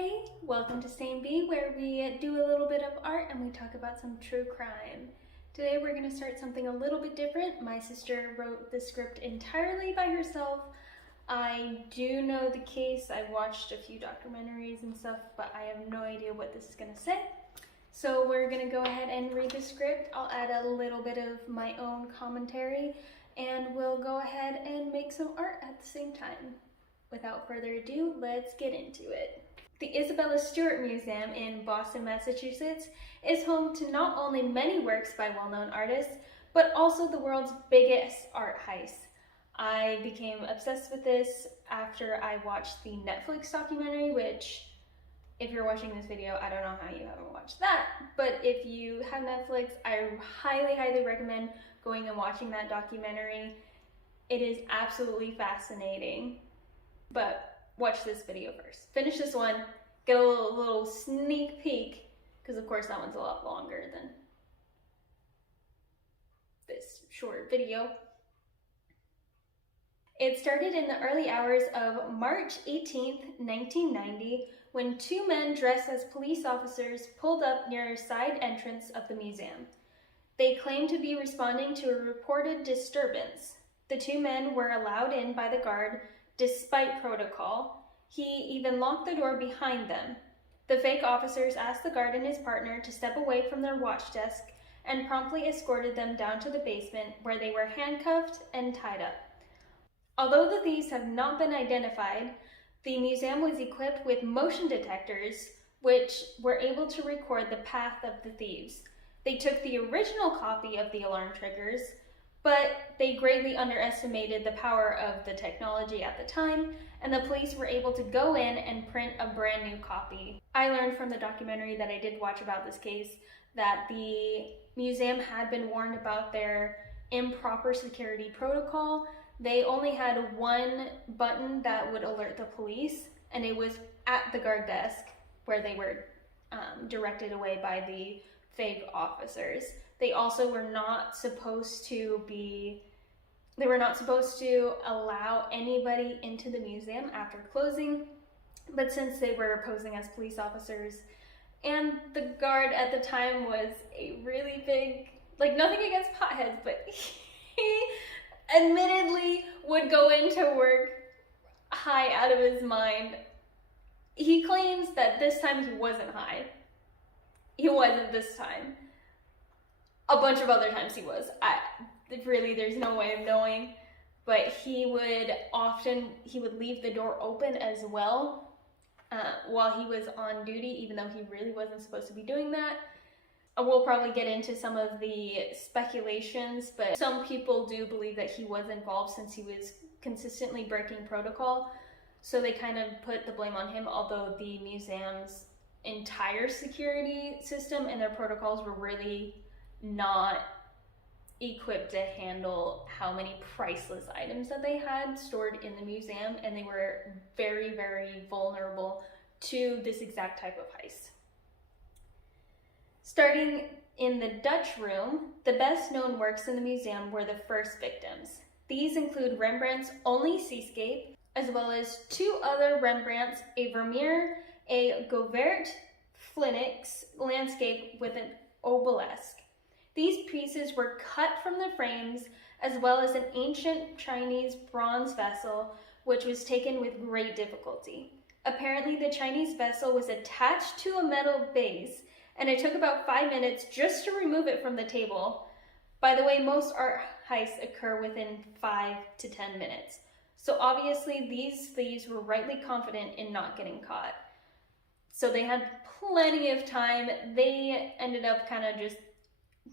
Hey, welcome to Same B, where we do a little bit of art and we talk about some true crime. Today we're going to start something a little bit different. My sister wrote the script entirely by herself. I do know the case, I watched a few documentaries and stuff, but I have no idea what this is going to say. So we're going to go ahead and read the script. I'll add a little bit of my own commentary and we'll go ahead and make some art at the same time. Without further ado, let's get into it. The Isabella Stewart Museum in Boston, Massachusetts is home to not only many works by well-known artists, but also the world's biggest art heist. I became obsessed with this after I watched the Netflix documentary, which, if you're watching this video, I don't know how you haven't watched that, but if you have Netflix, I highly recommend going and watching that documentary. It is absolutely fascinating, but watch this video first. Finish this one, get a little sneak peek, because of course that one's a lot longer than this short video. It started in the early hours of March 18th, 1990, when two men dressed as police officers pulled up near a side entrance of the museum. They claimed to be responding to a reported disturbance. The two men were allowed in by the guard despite protocol. He even locked the door behind them. The fake officers asked the guard and his partner to step away from their watch desk and promptly escorted them down to the basement where they were handcuffed and tied up. Although the thieves have not been identified, the museum was equipped with motion detectors which were able to record the path of the thieves. They took the original copy of the alarm triggers, but they greatly underestimated the power of the technology at the time, and the police were able to go in and print a brand new copy. I learned from the documentary that I did watch about this case that the museum had been warned about their improper security protocol. They only had one button that would alert the police, and it was at the guard desk where they were directed away by the fake officers. They also were not supposed to allow anybody into the museum after closing, but since they were posing as police officers, and the guard at the time was a really big, like, nothing against potheads, but he admittedly would go into work high out of his mind. He claims that this time he wasn't high. He wasn't this time. A bunch of other times he was. Really, there's no way of knowing, but he would leave the door open as well while he was on duty, even though he really wasn't supposed to be doing that. We'll probably get into some of the speculations, but some people do believe that he was involved since he was consistently breaking protocol, so they kind of put the blame on him, although the museum's entire security system and their protocols were really not equipped to handle how many priceless items that they had stored in the museum, and they were very vulnerable to this exact type of heist. Starting in the Dutch room, the best known works in the museum were the first victims. These include Rembrandt's Only Seascape, as well as two other Rembrandts, a Vermeer, a Govert Phoenix landscape with an obelisk. These pieces were cut from the frames, as well as an ancient Chinese bronze vessel, which was taken with great difficulty. Apparently, the Chinese vessel was attached to a metal base, and it took about 5 minutes just to remove it from the table. By the way, most art heists occur within 5 to 10 minutes. So obviously, these thieves were rightly confident in not getting caught. So they had plenty of time. They ended up kind of just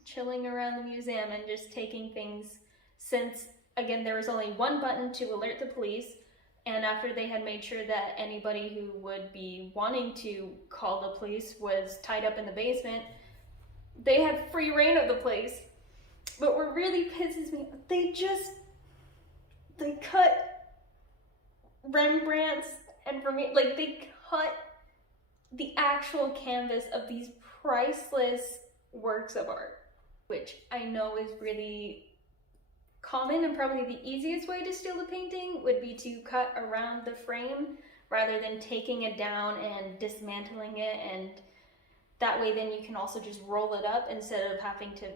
chilling around the museum and just taking things, since again there was only one button to alert the police, and after they had made sure that anybody who would be wanting to call the police was tied up in the basement, they had free reign of the place. But what really pisses me, they cut Rembrandt's and Vermeer, like they cut the actual canvas of these priceless works of art, which I know is really common, and probably the easiest way to steal a painting would be to cut around the frame, rather than taking it down and dismantling it, and that way then you can also just roll it up instead of having to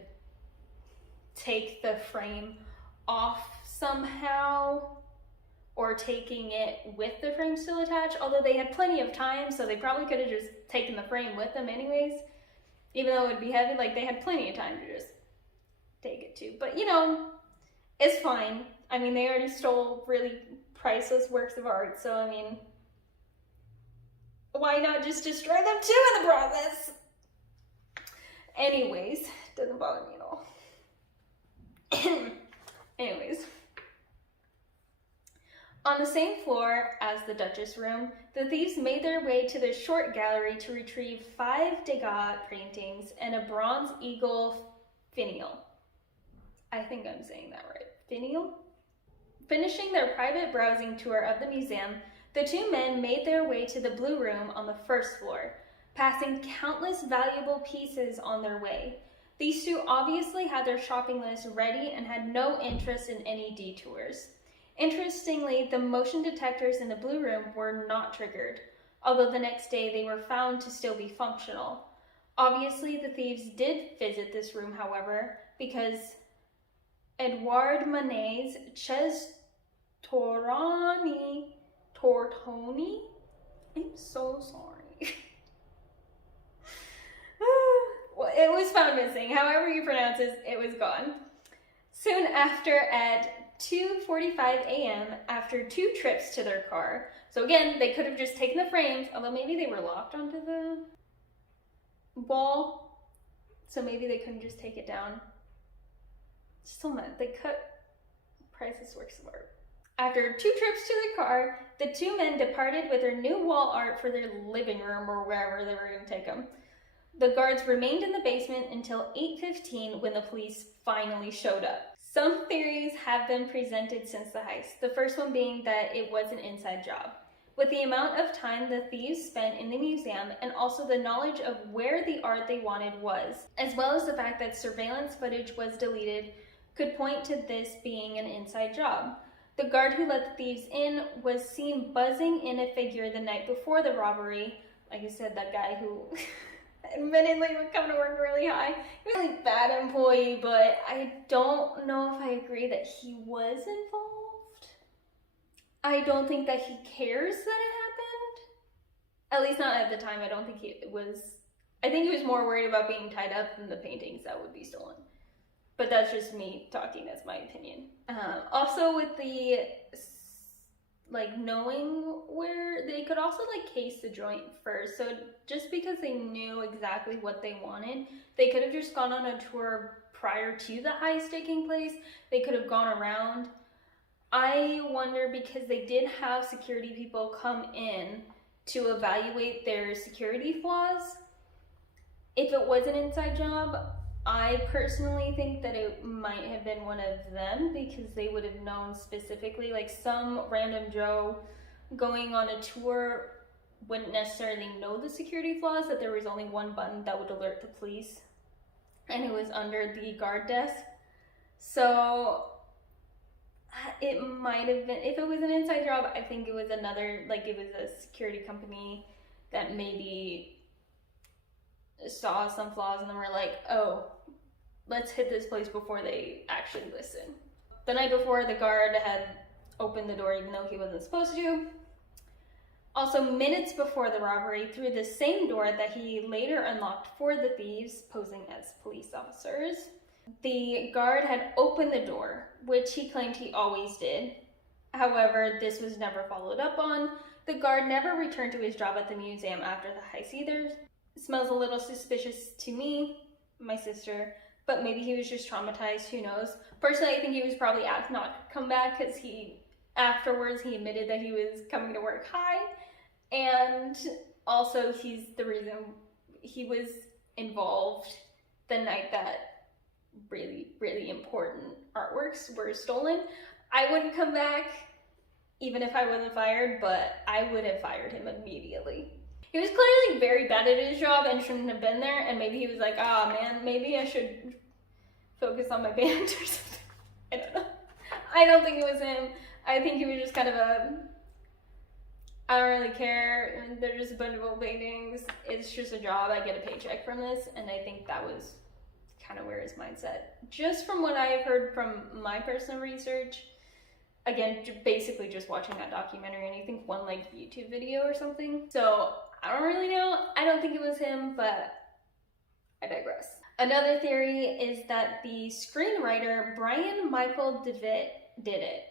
take the frame off somehow, or taking it with the frame still attached, although they had plenty of time, so they probably could have just taken the frame with them anyways, even though it would be heavy. Like, they had plenty of time to just take it too. But, you know, it's fine. I mean, they already stole really priceless works of art, so I mean, why not just destroy them too in the process? Anyways, doesn't bother me at all. Anyways, on the same floor as the Duchess room, the thieves made their way to the short gallery to retrieve 5 Degas paintings and a bronze eagle finial. I think I'm saying that right. Finial? Finishing their private browsing tour of the museum, the two men made their way to the Blue Room on the first floor, passing countless valuable pieces on their way. These two obviously had their shopping list ready and had no interest in any detours. Interestingly, the motion detectors in the Blue Room were not triggered, although the next day they were found to still be functional. Obviously, the thieves did visit this room, however, because Edouard Manet's Chez Tortoni, I'm so sorry. Well, it was found missing. However you pronounce it, it was gone. Soon after, at 2:45 a.m., after 2 trips to their car. So again, they could have just taken the frames, although maybe they were locked onto the wall, so maybe they couldn't just take it down. Still not, they cut priceless works of art. After 2 trips to the car, the two men departed with their new wall art for their living room or wherever they were going to take them. The guards remained in the basement until 8:15 when the police finally showed up. Some theories have been presented since the heist, the first one being that it was an inside job. With the amount of time the thieves spent in the museum and also the knowledge of where the art they wanted was, as well as the fact that surveillance footage was deleted, could point to this being an inside job. The guard who let the thieves in was seen buzzing in a figure the night before the robbery. Like I said, that guy who admittedly would come to work really high. He was a really bad employee, but I don't know if I agree that he was involved. I don't think that he cares that it happened. At least not at the time. I don't think he was. I think he was more worried about being tied up than the paintings that would be stolen. But that's just me talking as my opinion. Also with the, like, knowing where, they could also, like, case the joint first. So just because they knew exactly what they wanted, they could have just gone on a tour prior to the heist taking place. They could have gone around. I wonder, because they did have security people come in to evaluate their security flaws, if it was an inside job, I personally think that it might have been one of them, because they would have known specifically. Like, some random Joe going on a tour wouldn't necessarily know the security flaws, that there was only one button that would alert the police, and it was under the guard desk. So it might have been, if it was an inside job, I think it was another, like, it was a security company that maybe saw some flaws and then were like, oh, let's hit this place before they actually listen. The night before, the guard had opened the door even though he wasn't supposed to. Also, minutes before the robbery, through the same door that he later unlocked for the thieves, posing as police officers, the guard had opened the door, which he claimed he always did. However, this was never followed up on. The guard never returned to his job at the museum after the heist either. It smells a little suspicious to me, my sister, but maybe he was just traumatized, who knows. Personally, I think he was probably asked not to come back, because afterwards he admitted that he was coming to work high, and also he's the reason he was involved the night that really, really important artworks were stolen. I wouldn't come back, even if I wasn't fired, but I would have fired him immediately. He was clearly very bad at his job and shouldn't have been there, and maybe he was like, oh man, maybe I should focus on my band or something. I don't know. I don't think it was him. I think he was just kind of I don't really care. They're just a bunch of old paintings. It's just a job. I get a paycheck from this. And I think that was kind of where his mindset. Just from what I have heard from my personal research, again, basically just watching that documentary and I think one like YouTube video or something. So I don't really know. I don't think it was him, but I digress. Another theory is that the screenwriter Brian Michael DeVitt did it.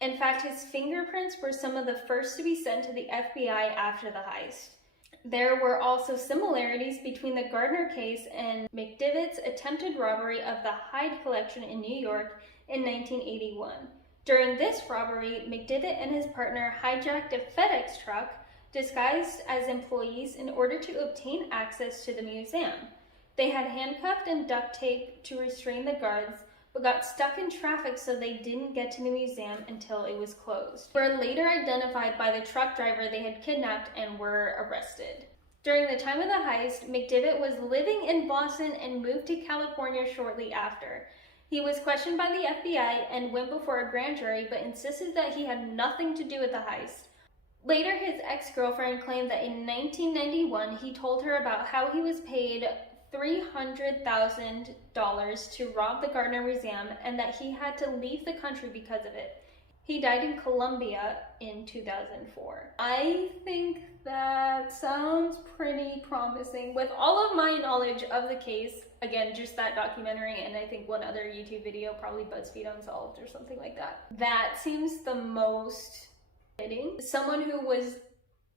In fact, his fingerprints were some of the first to be sent to the FBI after the heist. There were also similarities between the Gardner case and McDivitt's attempted robbery of the Hyde collection in New York in 1981. During this robbery, McDivitt and his partner hijacked a FedEx truck disguised as employees in order to obtain access to the museum. They had handcuffed and duct taped to restrain the guards, but got stuck in traffic so they didn't get to the museum until it was closed. They were later identified by the truck driver they had kidnapped and were arrested. During the time of the heist, McDivitt was living in Boston and moved to California shortly after. He was questioned by the FBI and went before a grand jury, but insisted that he had nothing to do with the heist. Later, his ex-girlfriend claimed that in 1991, he told her about how he was paid $300,000 to rob the Gardner Museum and that he had to leave the country because of it. He died in Colombia in 2004. I think that sounds pretty promising. With all of my knowledge of the case, again, just that documentary and I think one other YouTube video, probably BuzzFeed Unsolved or something like that. That seems the most fitting. Someone who was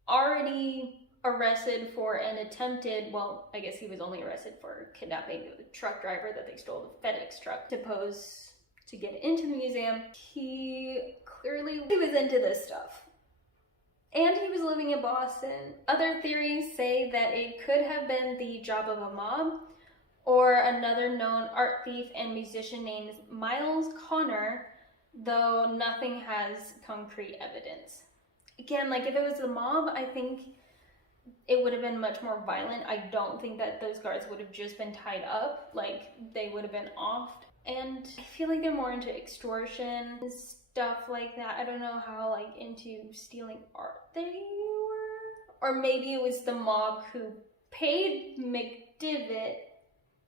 already arrested for an attempted, well, I guess he was only arrested for kidnapping the truck driver that they stole the FedEx truck to pose to get into the museum. He was into this stuff. And he was living in Boston. Other theories say that it could have been the job of a mob or another known art thief and musician named Miles Connor, though nothing has concrete evidence. Again, like if it was the mob, I think it would have been much more violent. I don't think that those guards would have just been tied up. Like, they would have been offed. And I feel like they're more into extortion and stuff like that. I don't know how, like, into stealing art they were. Or maybe it was the mob who paid McDivitt.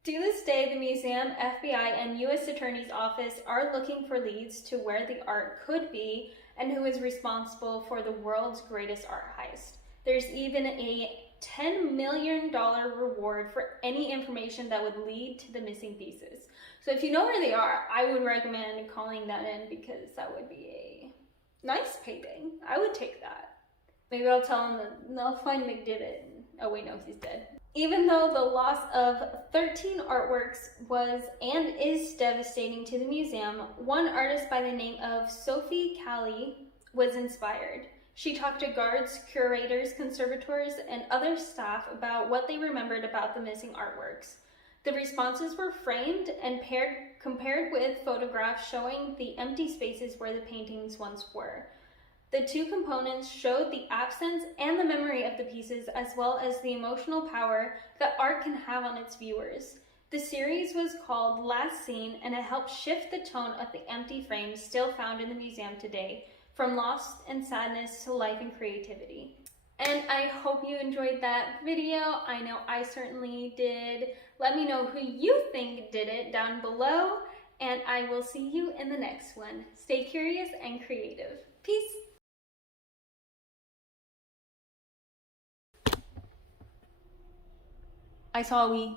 To this day, the museum, FBI, and U.S. Attorney's Office are looking for leads to where the art could be and who is responsible for the world's greatest art heist. There's even a $10 million reward for any information that would lead to the missing pieces. So if you know where they are, I would recommend calling that in because that would be a nice payday. I would take that. Maybe I'll tell them that they'll find McDivitt. Oh wait, no, he's dead. Even though the loss of 13 artworks was and is devastating to the museum, one artist by the name of Sophie Callie was inspired. She talked to guards, curators, conservators, and other staff about what they remembered about the missing artworks. The responses were framed and compared with photographs showing the empty spaces where the paintings once were. The two components showed the absence and the memory of the pieces, as well as the emotional power that art can have on its viewers. The series was called Last Scene, and it helped shift the tone of the empty frames still found in the museum today, from loss and sadness to life and creativity. And I hope you enjoyed that video. I know I certainly did. Let me know who you think did it down below, and I will see you in the next one. Stay curious and creative. Peace. I saw a wee.